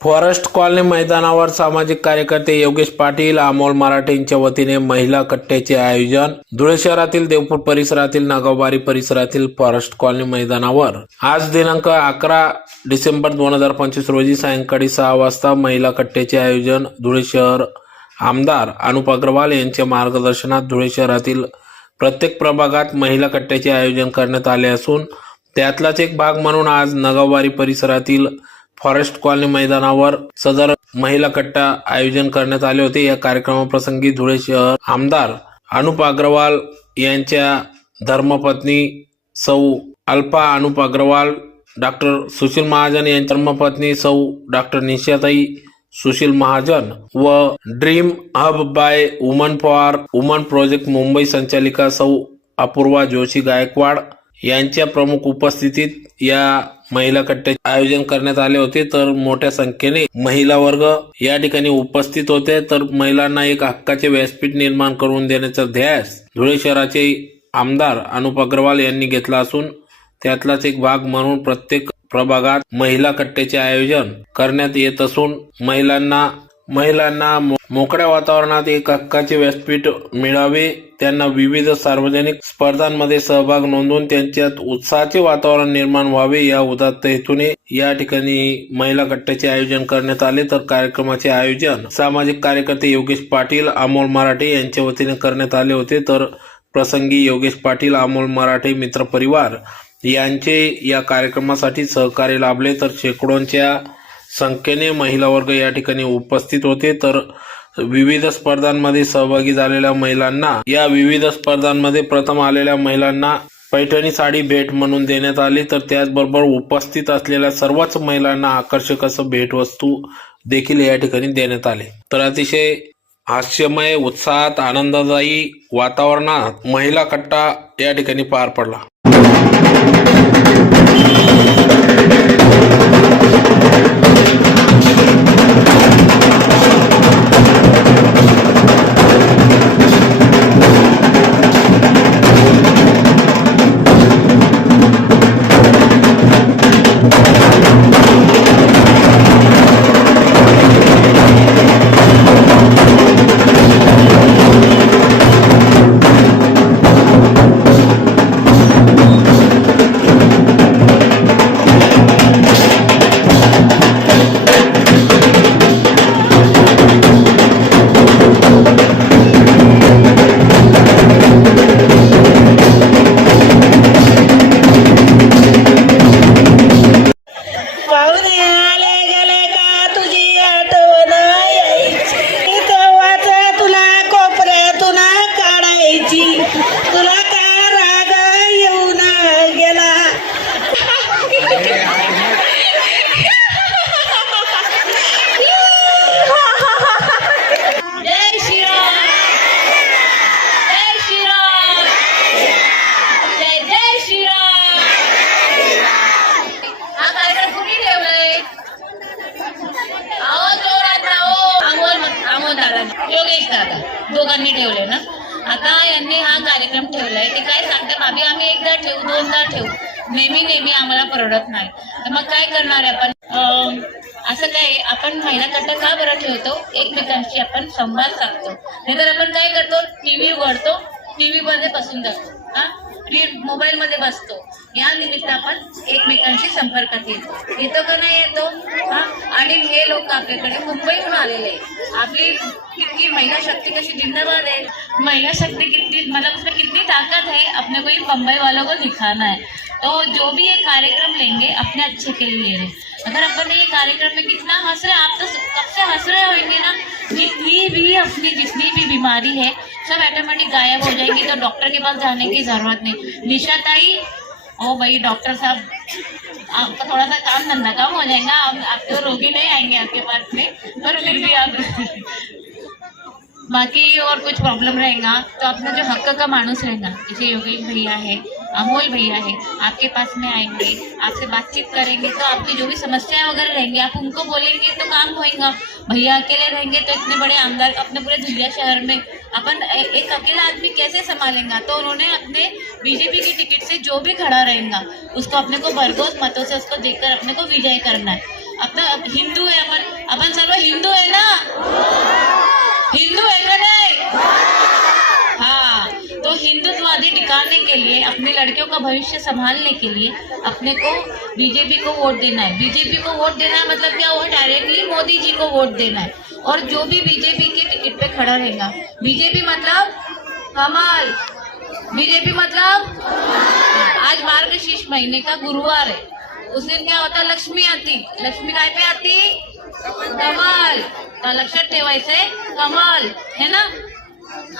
Forest colony मैदानावर सामाजिक कार्यकर्ते योगेश पाटील अमोल मराठेंच्या वतीने महिला कट्ट्याचे आयोजन धुळे शहरातील देवपूर परिसरातील नागावबारी परिसरातील फॉरेस्ट कॉलनी मैदानावर. आज दिनांक अकरा डिसेंबर दोन हजार पंचवीस रोजी सायंकाळी सहा वाजता महिला कट्ट्याचे आयोजन धुळे शहर आमदार अनुप अग्रवाल यांच्या मार्गदर्शनात धुळे शहरातील प्रत्येक प्रभागात महिला कट्ट्याचे आयोजन करण्यात आले असून त्यातलाच एक भाग म्हणून आज नगावबारी परिसरातील फॉरेस्ट कॉलनी मैदानावर सदर महिला कट्टा आयोजन करण्यात आले होते. या कार्यक्रमाप्रसंगी धुळे शहर आमदार अनुप अग्रवाल यांच्या धर्मपत्नी सौ अल्पा अनुप अग्रवाल डॉक्टर सुशील महाजन यांच्या धर्मपत्नी सौ डॉक्टर निशाताई सुशील महाजन व dream hub by woman for woman project Mumbai संचालिका सौ अपूर्वा जोशी गायकवाड यांच्या प्रमुख उपस्थितीत या महिला कट्ट्याचे आयोजन करण्यात आले होते. तर मोठ्या संख्येने महिला वर्ग या ठिकाणी उपस्थित होते. तर महिलांना एक हक्काचे व्यासपीठ निर्माण करून देण्याचा ध्यास धुळे शहराचे आमदार अनुप अग्रवाल यांनी घेतला असून त्यातलाच एक भाग म्हणून प्रत्येक प्रभागात महिला कट्ट्याचे आयोजन करण्यात येत असून महिलांना महिलांना मोकळ्या वातावरणात एक हक्काचे व्यासपीठ मिळावे. त्यांना विविध सार्वजनिक स्पर्धांमध्ये सहभाग नोंदवून त्यांच्यात उत्साहाचे वातावरण निर्माण व्हावे या उदात्त हेतूने या ठिकाणी महिला कट्ट्याचे आयोजन करण्यात आले. तर कार्यक्रमाचे आयोजन सामाजिक कार्यकर्ते योगेश पाटील अमोल मराठे यांच्या वतीने करण्यात आले होते. तर प्रसंगी योगेश पाटील अमोल मराठे मित्र परिवार यांचे या कार्यक्रमासाठी सहकार्य लाभले. तर शेकडोंच्या संख्येने महिला वर्ग या ठिकाणी उपस्थित होते. तर विविध स्पर्धांमध्ये सहभागी झालेल्या महिलांना या विविध स्पर्धांमध्ये प्रथम आलेल्या महिलांना पैठणी साडी भेट म्हणून देण्यात आली. तर त्याचबरोबर उपस्थित असलेल्या सर्वच महिलांना आकर्षक असं भेटवस्तू देखील या ठिकाणी देण्यात आले. तर अतिशय हास्यमय उत्साहात आनंददायी वातावरणात महिला कट्टा या ठिकाणी पार पडला. दोघांनी ठेवले ना? आता यांनी हा कार्यक्रम ठेवलाय ते काय सांगतात? भाभी आम्ही एकदा ठेवू दोनदा ठेवू. नेहमी नेहमी आम्हाला परवडत नाही. तर मग काय करणार आहे आपण? असं काय आपण महिला कट्टा का बरं ठेवतो? एकमेकांशी आपण संवाद साधतो. नाहीतर आपण काय करतो? टी व्ही उघडतो टीव्ही मध्ये बसून जातो. हा? मोबाईल मध्ये बसतो. या निमित्त आपण एकमेकांशी संपर्कात येतो येतो का नाही येतो? हा? आणि हे लोक आपल्याकडे मुंबईहून कितनी महिला शक्ति कशी जिंदाबाद है महिला शक्ति कितनी मतलब उसमें कितनी ताकत है अपने को ये बम्बई वालों को दिखाना है तो जो भी ये कार्यक्रम लेंगे अपने अच्छे के लिए ले रहे अगर अपन ये कार्यक्रम में कितना हंस रहे आप तो कब से हंस रहे होंगे ना? जितनी भी अपनी जितनी भी बीमारी है सब ऑटोमेटिक गायब हो जाएगी तो डॉक्टर के पास जाने की ज़रूरत नहीं। निशा ताई ओ भाई डॉक्टर साहब आपका थोड़ा सा काम धंधा कम हो जाएगा आप, आप तो रोगी नहीं आएँगे आपके पास में पर फिर भी आप बाकी और कुछ प्रॉब्लम रहेगा तो अपना जो हक का मानूस रहेगा जैसे योगेश भैया है अमोल भैया है आपके पास में आएँगे आपसे बातचीत करेंगे तो आपकी जो भी समस्याएँ वगैरह रहेंगी आप उनको बोलेंगे तो काम होएगा। भैया अकेले रहेंगे तो इतने बड़े आमदार अपने पूरे धुलिया शहर में अपन एक अकेला आदमी कैसे संभालेगा? तो उन्होंने अपने बीजेपी की टिकट से जो भी खड़ा रहेगा, उसको अपने को भरघोस मतों से उसको देखकर अपने को विजय करना है। आता हिंदू है अपन अपन सर्व हिंदू है ना? हिंदू है क्या नहीं? हाँ तो हिंदुत्ववादी टिकाने के लिए, अपने लड़कियों का भविष्य संभालने के लिए अपने को बीजेपी को वोट देना है। बीजेपी को वोट देना है मतलब क्या? हुआ डायरेक्टली मोदी जी को वोट देना है। और जो भी बीजेपी के पे खड़ा रहेगा। बीजेपी मतलब कमल। बीजेपी मतलब आज मार्गशीर्ष महीने का गुरुवार है। उस दिन क्या होता लक्ष्मी आती। लक्ष्मी काय पे आती? कमल। तर लक्षात ठेवायचंय कमल। है ना?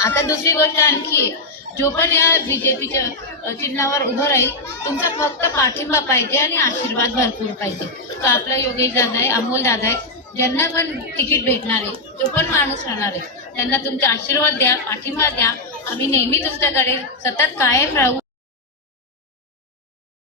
आता दुसरी गोष्ट आणखी जो पण या बीजेपीच्या चिन्हावर उभं राहील तुमचा फक्त पाठिंबा पाहिजे आणि आशीर्वाद भरपूर पाहिजे. तो आपला योगेश दादा आहे अमोल दादा आहे. ज्यांना पण तिकीट भेटणार आहे जो पण माणूस राहणार आहे त्यांना तुमचे आशीर्वाद द्या पाठिंबा द्या. आम्ही नेहमी तुमच्याकडे सतत कायम राहू.